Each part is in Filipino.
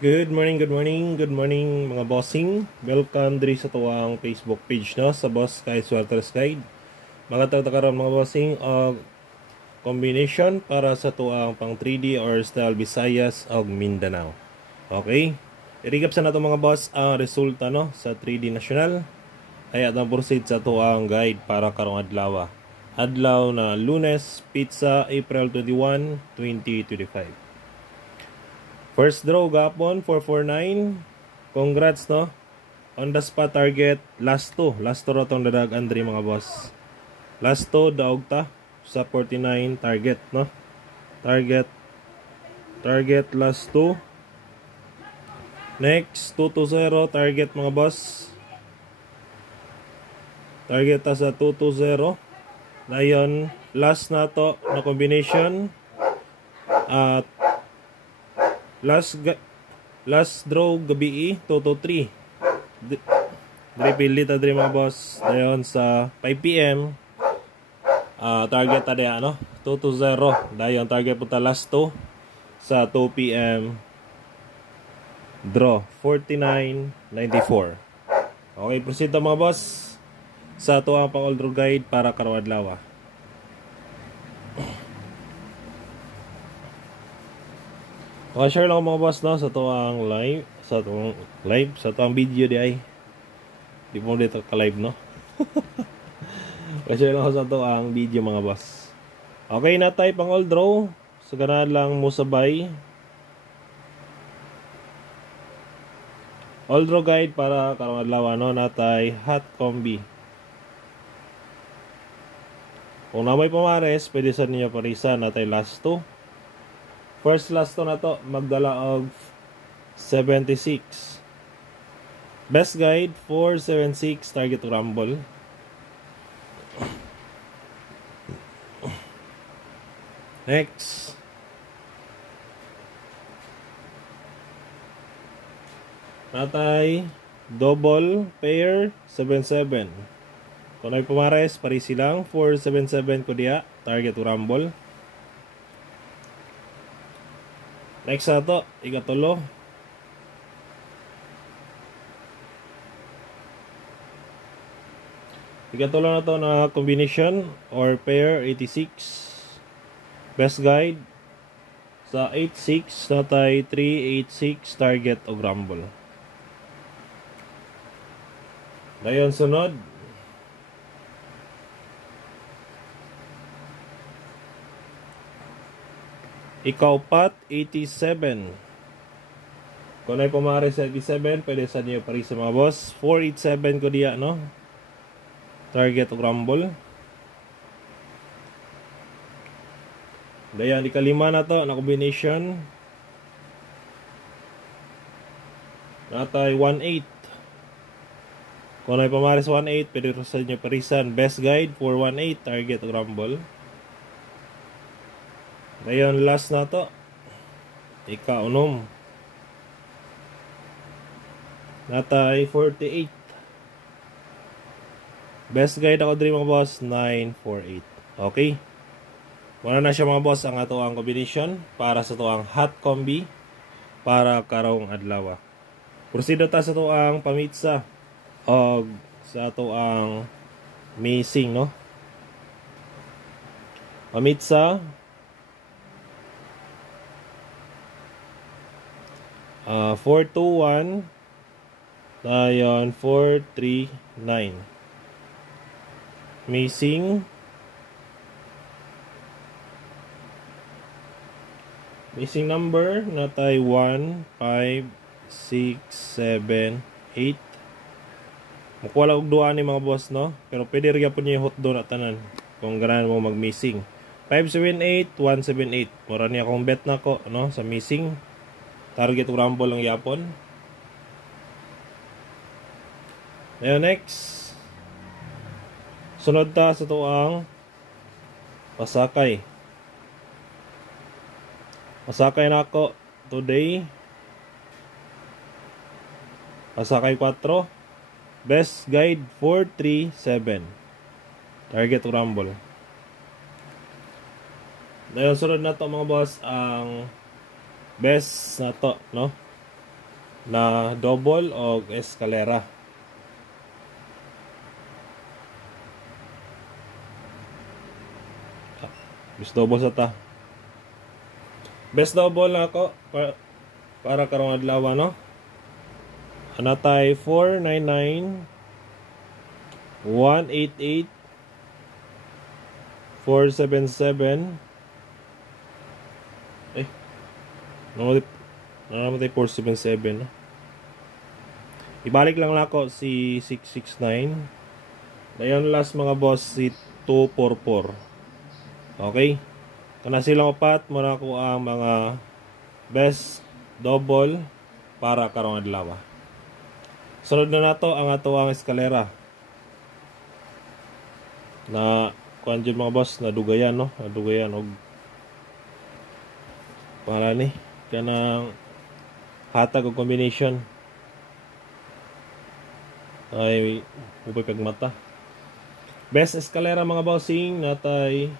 Good morning, good morning, good morning mga bossing. Welcome diri sa tuwang Facebook page no sa Boss Sky Swerters Guide. Mga karon mga bossing combination para sa tuwang pang 3D or style Visayas ug Mindanao. Okay? I-recap sa nato mga boss ang resulta no sa 3D National. Ay atong proceed sa tuwang guide para karong adlaw. Adlaw na Lunes, Pizza, April 21, 2025. First draw gapon 449. Congrats no. On the spot target last two ra tong dadag Andre mga boss. Last two daog ta sa 49 target no. Target last two. Next 220 target mga boss. Target ta sa 220. Dayon last na to na combination at last draw gabi 223. Diri pili ta diri mga boss dayon sa 5 PM. Target ta diya no 220. Dayon target punta last 2 sa 2 PM. Draw 49.94. Okay, proceed ta mga boss sa ato ang pang all draw guide para karong adlaw. Share lang mga boss no sa tuang live, sa tuang video di ay. Di mo dito ka live no. Share lang sa tuang video mga boss. Okay na tayo pang all draw. So ganahan lang mo sabay. All draw guide para karong adlaw no natay hot combi. Kung na may pamares, pwede sa ninyo parisan natay last 2. First last to na to, magdala og 76. Best guide 476 target rumble. Next. Natay double pair 77. Kung ay pumares, parisi lang 477 ko diya target rumble. Next na to, ikatulo. Ikatulo na to na combination or pair 86. Best guide sa 86 natay 386 target o rumble. Dayon sunod. Ikaw pat 87. Kung ay pumari sa 87, pwede sa niyo pari sa mga boss. 487 ko diya no. Target o rumble. Dayan ikalima na to na combination. Natay 18. Kung ay pumari sa 18, pwede sa niyo parisan. Best guide 418 target o rumble. Ngayon last na to. Ika-unom. Natay 48. Best guide ako diri mga boss 948. Okay. Wala na siya mga boss ang ato ang combination para sa tuang hot combi para karong adlaw. Proceed ta sa tuang pamitsa og sa tuang missing no. Pamitsa 421 dayon 439 missing number natay 1 5 6 7 8. Mukuha lang og duha ni mga boss no, pero pwede rin po niyo hot do na tanan kung ganahan mo mag missing 578 178. Mura niya akong bet na ko no sa missing. Target rumble lang yapon. Ayan, next. Sunod ta sa tuang pasakay. Pasakay na ako today. Pasakay 4. Best guide 437. Target rumble. Dahil sunod na to mga boss ang best na to, no? na double o eskalera. Best double sa ta. Best double na ako para karong adlaw no. Anatay 499 188 477 namatay 477 no? Ibalik lang ako si 669. Dayon last mga boss si 244. Okay? Kana silang upat muna ko ang mga best double para karong adlaw. Sunod na nato ang ato ang eskalera. Na kuan jud mga boss, nadugayan no, nadugayan og para ni kanang hatag og combination ay upay kag mata. Best eskalera mga bossing natay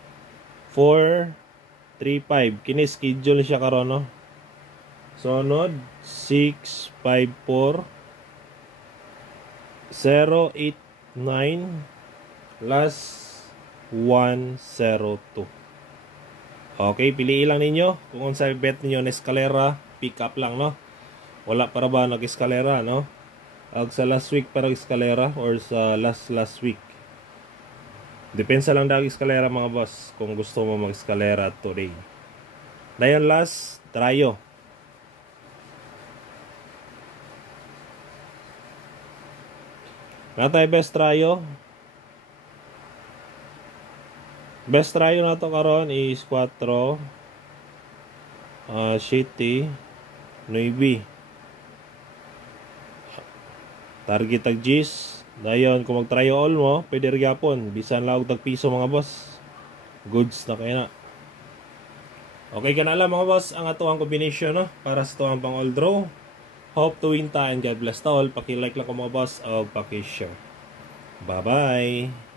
435. Kini schedule siya karon no. Sunod 654 089 last 102. Okay, piliin lang ninyo kung sa bet ninyo na eskalera, pick up lang no. Wala para ba nag-eskalera no? Ag sa last week para eskalera or sa last week. Depensa lang dag eskalera mga boss kung gusto mo mag-eskalera today. Dayon last, tryo. Natay best tryo. Best tryo na to karon is 4 City 9 target tag G's. Dayon kung mag-tryo all mo pwede rin yapon bisan lang og tag piso mga boss, goods na kaya na. Okay ka na lang mga boss ang ato ang combination no para sa tuwang pang all draw. Hope to win ta and God bless to all. Paki-like lang ko mga boss o paki-share. Bye bye.